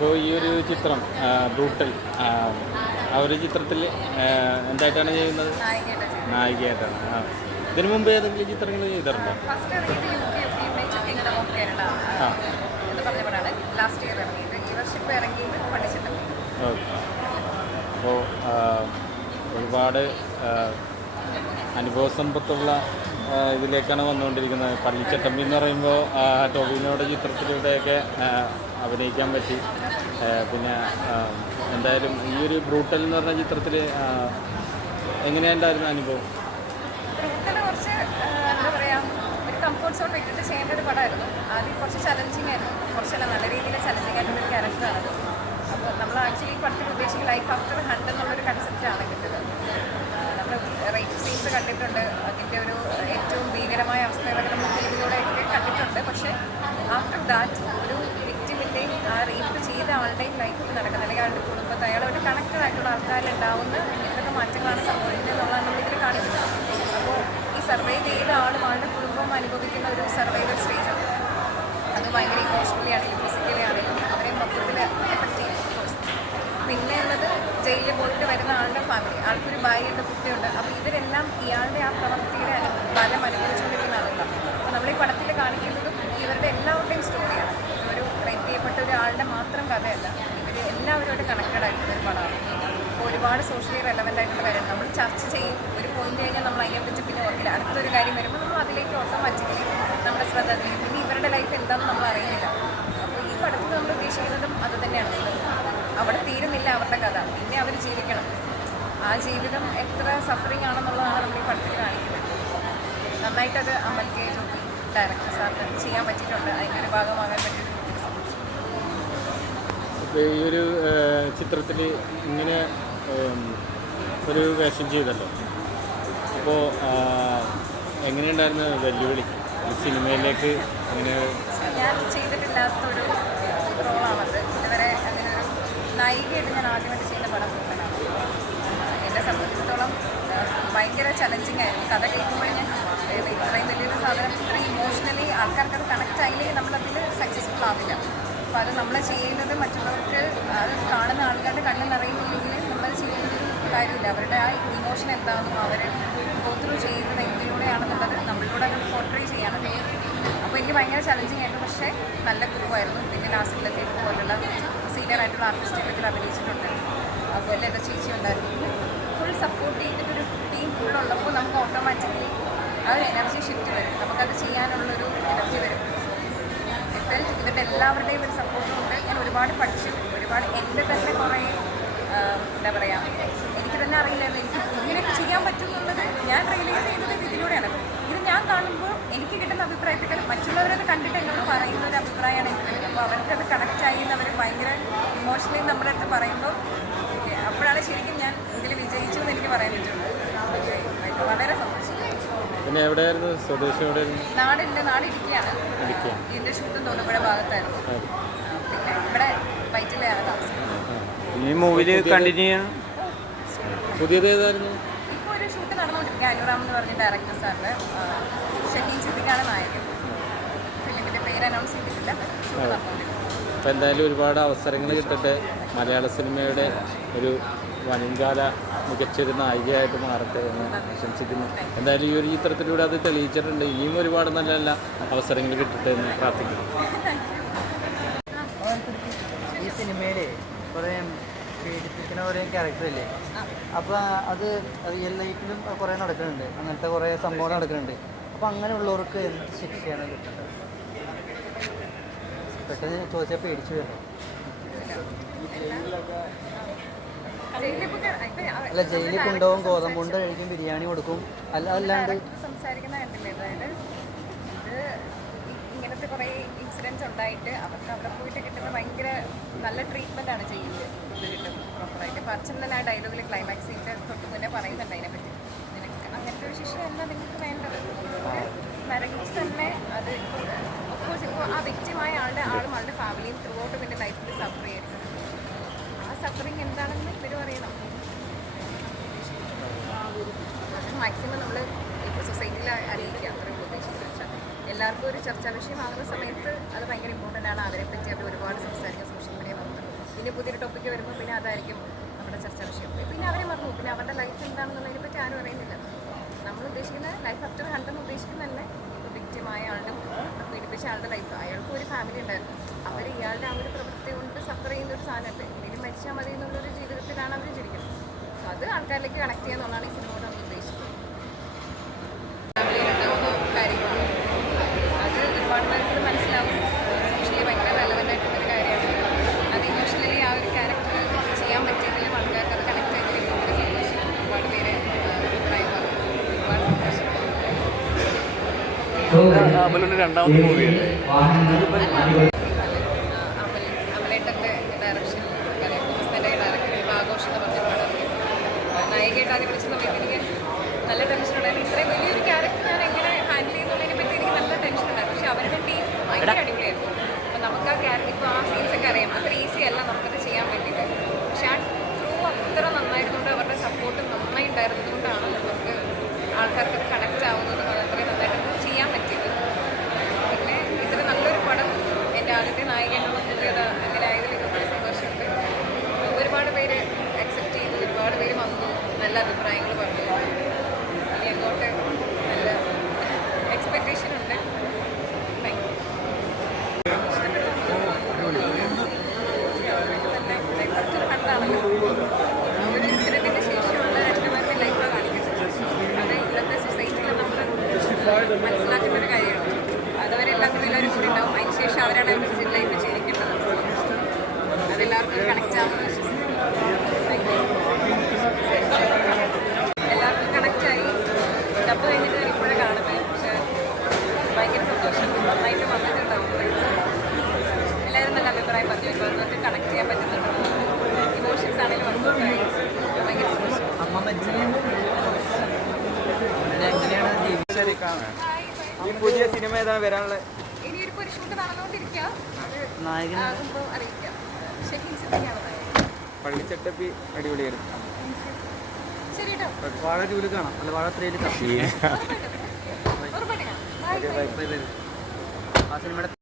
ഇപ്പോൾ ഈ ഒരു ചിത്രം ബ്രൂട്ടൽ ആ ഒരു ചിത്രത്തിൽ എന്തായിട്ടാണ് ചെയ്യുന്നത്? നായികയായിട്ടാണ്. ഇതിനു മുമ്പ് ഏതെങ്കിലും ചിത്രങ്ങൾ ചെയ്തിട്ടുണ്ടോ? ഓക്കെ. അപ്പോൾ ഒരുപാട് അനുഭവ സമ്പത്തുള്ള ഇതിലേക്കാണ് വന്നുകൊണ്ടിരിക്കുന്നത്. പള്ളിച്ചട്ടമ്പി എന്ന് പറയുമ്പോൾ ടോവിനോയുടെ ചിത്രത്തിലൂടെയൊക്കെ അഭിനയിക്കാൻ പറ്റി. പിന്നെ എന്തായാലും ഈ ഒരു ബ്രൂട്ടൽ എന്ന് പറഞ്ഞ ചിത്രത്തിൽ എങ്ങനെയുണ്ടായിരുന്നു അനുഭവം? കുറച്ച് എന്താ പറയുക, ഒരു കംഫോർട്ട് സോൺ വിട്ടിട്ട് ചെയ്യേണ്ട ഒരു പടമായിരുന്നു. ആദ്യം കുറച്ച് ചലഞ്ചിങ് ആയിരുന്നു, കുറച്ചല്ല നല്ല രീതിയിൽ ചലഞ്ചിങ് ആയിട്ടുള്ള ഒരു ക്യാരക്ടറാണത്. അപ്പോൾ നമ്മൾ ആക്ച്വലി പടത്തിൽ ഉദ്ദേശിക്കുന്ന ലൈഫ് ആഫ്റ്റർ ഹണ്ട് എന്നുള്ളൊരു കൺസെപ്റ്റാണ് കിട്ടുന്നത്. നമ്മൾ റേപ്പ് സീൻസ് കണ്ടിട്ടുണ്ട്, അതിൻ്റെ ഒരു ഏറ്റവും ഭീകരമായ അവസ്ഥകളൊക്കെ നമ്മൾ ടിവിയിലൂടെയൊക്കെ കണ്ടിട്ടുണ്ട്. പക്ഷേ ആഫ്റ്റർ ദാറ്റ് ഒരു വിക്റ്റിമിൻ്റെയും ആ റേപ്പ് ചെയ്ത ആളുടെയും ലൈഫ് നടക്കുന്നത്, അല്ലെങ്കിൽ ആളുടെ കുടുംബത്തെ അയാളോട് കണക്റ്റഡ് ആയിട്ടുള്ള ആൾക്കാരിലുണ്ടാവുന്ന എന്തൊക്കെ മാറ്റങ്ങളാണ് സംഭവിക്കുന്നത് എന്നുള്ളതാണ് നമ്മളിതിൽ കാണിക്കുന്നത്. അപ്പോൾ ഈ സർവൈവ് ചെയ്ത ആളും ആളുടെ കുടുംബം അനുഭവിക്കുന്ന ഒരു സർവൈവൽ സ്റ്റേജ് ഉണ്ട്. അത് ഭയങ്കര ഇമോഷണലി ആണെങ്കിലും ഫിസിക്കലി ആണെങ്കിലും അവരെ മൊത്തത്തിൽ എഫക്ട് ചെയ്യും. പിന്നെ ഉള്ളത് ജയിലിൽ പോയിട്ട് വരുന്ന ആളുടെ ഫാമിലി, ആൾക്കൊരു ഭാര്യയുണ്ട്, കുട്ടിയുണ്ട്. അപ്പോൾ ഇവരെല്ലാം ഇയാളുടെ ആ പ്രവൃത്തിയുടെ ഫലം അനുഭവിച്ചുകൊണ്ടിരിക്കുന്ന ആളുകളാണ്. അപ്പോൾ നമ്മൾ ഈ പടത്തിൽ കാണിക്കുന്നതും ഇവരുടെ എല്ലാവരുടെയും സ്റ്റോറിയാണ്. ഒരു റേപ്പ് ചെയ്യപ്പെട്ട ഒരാളുടെ മാത്രം കഥയല്ല, ഇവർ എല്ലാവരുമായിട്ട് കണക്റ്റഡ് ആയിട്ടുള്ള ഒരു പടമാണ്. അപ്പോൾ ഒരുപാട് സോഷ്യലി റെലവൻ്റ് ആയിട്ടുള്ള കാര്യം നമ്മൾ ചർച്ച ചെയ്യും. ഒരു പോയിന്റ് കഴിഞ്ഞാൽ നമ്മൾ അതിനെക്കുറിച്ച് പിന്നെ ഓർക്കില്ല. അടുത്തൊരു കാര്യം വരുമ്പോൾ നമ്മൾ അതിലേക്ക് ഓട്ടോമാറ്റിക്കലി നമ്മുടെ ശ്രദ്ധ അതിലേക്ക്. പിന്നെ ഇവരുടെ ലൈഫ് എന്താണെന്ന് നമ്മൾ അറിയുന്നില്ല. അപ്പോൾ ഈ പടത്തിൽ നമ്മൾ ഉദ്ദേശിക്കുന്നതും അത് തന്നെയാണ്. അവിടെ തീരുന്നില്ല അവരുടെ കഥ, പിന്നെ അവർ ജീവിക്കണം. ആ ജീവിതം എത്ര സഫറിങ് ആണെന്നുള്ളതാണ് നമ്മൾ ഈ പടത്തിൽ കാണിക്കുന്നത്. നന്നായിട്ടത് അമൽ കെ ജോബി ഡയറക്ടർ സാറിന് ചെയ്യാൻ പറ്റിയിട്ടുണ്ട്. അതിൻ്റെ ഒരു ഭാഗമാകാൻ പറ്റിയിട്ടുണ്ട്. ഈ ഒരു ചിത്രത്തിൽ ഇങ്ങനെ ഒരു വേഷം ചെയ്തല്ലോ, അപ്പോൾ എങ്ങനെയുണ്ടായിരുന്നു വെല്ലുവിളി സിനിമയിലേക്ക്? അങ്ങനെ ഞാൻ ചെയ്തിട്ടില്ലാത്തൊരു റോളാണത്. ഇതുവരെ അങ്ങനെ ഒരു നായികയായിട്ട് ഞാൻ ആദ്യമായിട്ട് ചെയ്യുന്ന പടം ബ്രൂട്ടലാണ്. എന്നെ സംബന്ധിച്ചിടത്തോളം ഭയങ്കര ചലഞ്ചിങ് ആയിരുന്നു. കഥ കേൾക്കുമ്പോൾ ഞാൻ ഇത്രയും വലിയൊരു സാധനം ഇത്രയും ഇമോഷണലി ആൾക്കാർക്ക് അത് കണക്റ്റ് ആയില്ലെങ്കിൽ നമ്മളതിൽ സക്സസ്ഫുൾ ആവില്ല. അപ്പോൾ അത് നമ്മൾ ചെയ്യുന്നത് മറ്റുള്ളവർക്ക് അത് കാണുന്ന ആൾക്കാരുടെ കണ്ണ് നിറയുന്നില്ലെങ്കിൽ നമ്മളത് ചെയ്യുന്നൊരു കാര്യമില്ല. അവരുടെ ആ ഇമോഷൻ എന്താണെന്നും അവർ ഗോത്രൂ ചെയ്യുന്നത് എന്തിലൂടെയാണെന്നുള്ളത് നമ്മളിലൂടെ അത് പോർട്രേ ചെയ്യാനത്. അപ്പോൾ എനിക്ക് ഭയങ്കര ചലഞ്ചിങ് ആയിരുന്നു. പക്ഷേ നല്ല ഗ്രൂപ്പായിരുന്നു. പിന്നെ ലാസ്റ്റിലത്തേക്ക് പോലുള്ള സീനിയർ ആയിട്ടുള്ള ആർട്ടിസ്റ്റുകളിൽ അഭിനയിച്ചിട്ടുണ്ട്. അതുപോലെ ഏതാ ചേച്ചി ഉണ്ടായിരുന്നു. ഫുൾ സപ്പോർട്ട് ചെയ്തിട്ടൊരു ടീം ഫുള്ളുള്ളപ്പോൾ നമുക്ക് ഓട്ടോമാറ്റിക്കലി ആ ഒരു എനർജി ഷിഫ്റ്റ് വരും. നമുക്കത് ചെയ്യാനുള്ളൊരു എനർജി വരും. ഇവരുടെ എല്ലാവരുടെയും ഒരു സപ്പോർട്ടും ഉണ്ട്. ഞാൻ ഒരുപാട് പഠിച്ചു, ഒരുപാട് എൻ്റെ തന്നെ കുറേ എന്താ പറയുക, എനിക്ക് തന്നെ അറിയില്ലായിരുന്നു എനിക്ക് ഇങ്ങനെയൊക്കെ ചെയ്യാൻ പറ്റുമെന്നുള്ളത്. ഞാൻ റിയലൈസ് ചെയ്യുന്നത് ഇതിലൂടെയാണ്. ഇത് ഞാൻ കാണുമ്പോൾ എനിക്ക് കിട്ടുന്ന അഭിപ്രായത്തിൽ മറ്റുള്ളവരത് കണ്ടിട്ട് എന്നോട് പറയുന്ന ഒരു അഭിപ്രായമാണ് എനിക്ക് വരുന്നത്. അപ്പോൾ അവർക്കത് കണക്റ്റായി എന്ന് അവർ ഭയങ്കര ഇമോഷണലി നമ്മുടെ അടുത്ത് പറയുമ്പോൾ അപ്പോഴാണ് ശരിക്കും ഞാൻ ഇതിൽ വിജയിച്ചു എന്ന് എനിക്ക് പറയാൻ പറ്റുള്ളൂ. വളരെ സന്തോഷം. പിന്നെ എവിടെയായിരുന്നു സ്വദേശം? എവിടെയായിരുന്നു? നാടിൻ്റെ നാട് ഇടുക്കിയാണ്. ഇതിൻ്റെ ഷൂട്ടും തൊടുപുഴ ഭാഗത്തായിരുന്നു. പിന്നെ ഇവിടെ വൈറ്റിലാണ് താമസം. ഈ മൂവിയിൽ കണ്ടിന്യൂ ചെയ്യണം. പുതിയത് ഏതായിരുന്നു? ഇപ്പോൾ ഒരു ഷൂട്ട് നടന്നുകൊണ്ടിരിക്കുക. അനുറാം എന്ന് പറഞ്ഞ ഡയറക്ടർ സാറിന് ഷഹീൻ സിദ്ദിഖാണ് നായകൻ. ഫിലിമിൻ്റെ പേര് അനൗൺസ് ചെയ്തിട്ടില്ല. ഷൂട്ട് നടന്നുകൊണ്ടിരിക്കുക. അപ്പോൾ എന്തായാലും ഒരുപാട് അവസരങ്ങൾ കിട്ടട്ടെ. മലയാള സിനിമയുടെ ഒരു വനികാല മികച്ചൊരു നായികയായിട്ട് മാറട്ടെ എന്ന് ആശംസിക്കുന്നു. എന്തായാലും ഈ ഒരു ചിത്രത്തിലൂടെ അത് തെളിയിച്ചിട്ടുണ്ട്. ഇനിയും ഒരുപാട് നല്ല നല്ല അവസരങ്ങൾ കിട്ടട്ടെ എന്ന് പ്രാർത്ഥിക്കുന്നു. ഈ സിനിമയിൽ കുറേ പീഡിപ്പിക്കുന്ന കുറേ ക്യാരക്ടറില്ലേ, അപ്പോൾ അത് റിയൽ ലൈഫിലും കുറേ നടക്കുന്നുണ്ട്. അങ്ങനത്തെ കുറേ സംഭവം നടക്കുന്നുണ്ട്. അപ്പോൾ അങ്ങനെയുള്ളവർക്ക് എന്ത് ശിക്ഷയാണ് കിട്ടേണ്ടത്? പെട്ടെന്ന് ചോദിച്ചാൽ പേടിച്ചു വരണം. അല്ല, ജയിലിൽ കൊണ്ടുപോകും, ഗോതമ്പുണ്ട് കഴിക്കും, ബിരിയാണി കൊടുക്കും, അല്ലാണ്ട് സംസാരിക്കുന്ന കണ്ടില്ലേ? അതായത് ഇത് ഇങ്ങനത്തെ കുറേ ഇൻസിഡൻറ്റ്സ് ഉണ്ടായിട്ട് അവർക്ക് അവിടെ പോയിട്ട് കിട്ടുന്ന ഭയങ്കര നല്ല ട്രീറ്റ്മെൻ്റ് ആണ് ചെയ്യുന്നത്. ഇത് കിട്ടും പ്രോപ്പറായിട്ട്. ഇപ്പോൾ അച്ഛൻ തന്നെ ആ ഡയലോഗിൽ ക്ലൈമാക്സിൻ്റെ തൊട്ട് മുന്നേ പറയുന്നുണ്ട് അതിനെപ്പറ്റി. നിനക്ക് അങ്ങനത്തെ ഒരു ശിക്ഷയല്ല നിങ്ങൾക്ക് വേണ്ടത്. നരകിച്ച് തന്നെ അത് ഒഫ്കോഴ്സ് ഇപ്പോൾ ആ വ്യക്തിമായ ആളും ആളുടെ ഫാമിലിയും ത്രൂ ഔട്ട് പിന്നെ ലൈഫിൽ സഫർ ചെയ്തിട്ടുണ്ട്. ആ സഫറിങ് എന്താണെന്ന് ഇവരും അറിയണം. മാക്സിമം നമ്മൾ ഇപ്പോൾ സൊസൈറ്റിയിൽ അറിയിക്കുക, അത്രയും ഉദ്ദേശിക്കുന്നത്. പക്ഷേ എല്ലാവർക്കും ഒരു ചർച്ചാ വിഷയമാകുന്ന സമയത്ത് അത് ഭയങ്കര ഇമ്പോർട്ടൻ്റ് ആണ്. അതിനെപ്പറ്റി അവർ ഒരുപാട് സംസാരിക്കാൻ സോഷ്യൽ മീഡിയ വന്നത്. പിന്നെ പുതിയൊരു ടോപ്പിക്ക് വരുമ്പോൾ പിന്നെ അതായിരിക്കും നമ്മുടെ ചർച്ചാ വിഷയം. പിന്നെ അവരെ മറന്നു, പിന്നെ അവരുടെ ലൈഫ് എന്താണെന്നുള്ളതിനെ പറ്റി ആരും അറിയുന്നില്ല. നമ്മൾ ഉദ്ദേശിക്കുന്ന ലൈഫ് ആഫ്റ്റർ 100 എന്ന് ഉദ്ദേശിക്കുന്നതല്ലേ ഇപ്പോൾ വിക്റ്റിമായ ആളുടെ പീഡിപ്പിച്ച ആളുടെ ലൈഫ്. അയാൾക്ക് ഒരു ഫാമിലി ഉണ്ടായിരുന്നു, അവർ ഇയാളുടെ ആ ഒരു പ്രവൃത്തി കൊണ്ട് സഫർ ചെയ്യുന്ന ഒരു സാധനമല്ലേ. ഇല്ലെങ്കിൽ മരിച്ചാൽ മതി എന്നുള്ളൊരു ജീവിതത്തിലാണ് അവർ ജീവിക്കുന്നത്. അത് ആൾക്കാരിലേക്ക് കണക്ട് ചെയ്യാന്നുള്ളതാണ് ഈ സിനിമ കൊണ്ട് നമ്മൾ ഉദ്ദേശിക്കുന്നത്. ഫാമിലിയിലുണ്ടാവുന്ന കാര്യങ്ങളാണ് അത് ഒരുപാട് പേർക്ക് മനസ്സിലാവും. സോഷ്യലി ഭയങ്കര റെലവൻ്റ് ആയിട്ടുള്ളൊരു കാര്യമാണ്. അത് ഇമോഷണലി ആ ഒരു ക്യാരക്ടർ ചെയ്യാൻ പറ്റിയതിലും ആൾക്കാർക്ക് അത് കണക്ട് ചെയ്തതിൽ ഭയങ്കര സന്തോഷം. ഒരുപാട് പേര് അഭിപ്രായം പറഞ്ഞു, ഒരുപാട് സന്തോഷം. അമലിന്റെ രണ്ടാമത്തെ മൂവിയല്ലേ? അമലേട്ടൻ്റെ ഡയറക്ഷൻ, തോമസിൻ്റെ ഡയറക്ടർ ആഘോഷം എന്ന് പറഞ്ഞ പടം നായികയായിട്ട് ആദ്യം വിളിച്ച സമയത്ത് എനിക്ക് നല്ല ടെൻഷൻ ഉണ്ടായിരുന്നു. ഇത്രയും വലിയൊരു ക്യാരക്ടർ ഞാൻ എങ്ങനെ ഹാൻഡിൽ ചെയ്യുന്നതിനെ പറ്റി എനിക്ക് നല്ല ടെൻഷൻ ഉണ്ടായിരുന്നു. പക്ഷെ അവരുടെ ടീം ഭയങ്കര അടിപൊളിയായിരുന്നു. അപ്പോൾ നമുക്ക് ആ ക്യാരക്ടർ ഇപ്പോൾ ആ സീൻസൊക്കെ അറിയാം, അത്ര ഈസി അല്ല നമുക്കത് ചെയ്യാൻ വേണ്ടിയിട്ട്. പക്ഷെ ആ ക്രൂ അത്ര നന്നായിരുന്നുകൊണ്ട് അവരുടെ സപ്പോർട്ട് നന്നായി ഉണ്ടായിരുന്നതുകൊണ്ടാണ് നമുക്ക് ആൾക്കാർക്ക് അത് കണക്റ്റ് ആവുന്നതും അത് അത്രയും നന്നായിട്ട് ചെയ്യാൻ പറ്റിയത്. പിന്നെ ഇത്ര നല്ലൊരു പടം എൻ്റെ ആദ്യത്തെ നായികനുള്ള പുതിയത് അങ്ങനെ ആയതിൽ ഒരുപാട് സന്തോഷമുണ്ട്. ഒരുപാട് പേര് അക്സെപ്റ്റ് ചെയ്തു, ഒരുപാട് പേര് വന്നു, നല്ല അഭിപ്രായങ്ങൾ പറഞ്ഞു. ഇനി അങ്ങോട്ട് നല്ല എക്സ്പെക്റ്റേഷൻ ഉണ്ട്. Thank you. ഫസ്റ്റ് കണ്ടാണല്ലോ ഒരു ഇൻസിഡൻറ്റിന് ശേഷമുള്ള രണ്ടുപേരുടെ ലൈഫാണ് കാണിക്കുന്നത്. അത് ഇന്നത്തെ സൊസൈറ്റിയിൽ നമ്മൾ മനസ്സിലാക്കേണ്ട ഒരു കാര്യമാണ്. അതുവരെ എല്ലാവരും കൂടി ഉണ്ടാവും, അതിന് ശേഷം അവരാണ് അവരുടെ ലൈഫ് ജീവിക്കേണ്ടത്. അതെല്ലാവർക്കും കണക്റ്റ് ആവുമെന്ന് വിശ്വസിക്കുന്നു. Thank you. എല്ലാവർക്കും കണക്റ്റായി. ഡബ് കഴിഞ്ഞിട്ട് ഞാൻ ഇപ്പോഴേ കാണുന്നത്. പക്ഷേ ഭയങ്കര സന്തോഷം, നന്നായിട്ട് വന്നിട്ടുണ്ടാവും. എല്ലാവരും നല്ല അഭിപ്രായം പറഞ്ഞു, ഒരുപാട് കണക്ട് ചെയ്യാൻ പറ്റുന്നുണ്ട്. ഇമോഷൻസ് ആണെങ്കിലും വർക്കൗട്ടായി. ഭയങ്കര സന്തോഷം. അമ്മ മരിച്ചെങ്ങനെയാണ് ജീവിച്ചത്? ഈ പുതിയ സിനിമ ഏതാണ് വരാനുള്ളത്? ഇനിയൊരു ഷൂട്ട് നടന്നുകൊണ്ടിരിക്കുക, അത് നായകൻ ആകുമ്പോൾ അറിയിക്കാം. ഷെഹീൻ സിദ്ദീഖാണ് നായകൻ. പള്ളിച്ചട്ടപ്പി അടിപൊളിയായിരുന്നു. ശരി കേട്ടോ, വാഴ 2 കാണാം, അല്ല വാഴ 3 കാണാം. ഉറപ്പായിട്ടും കാണാം. Bye bye. ആ സിനിമയുടെ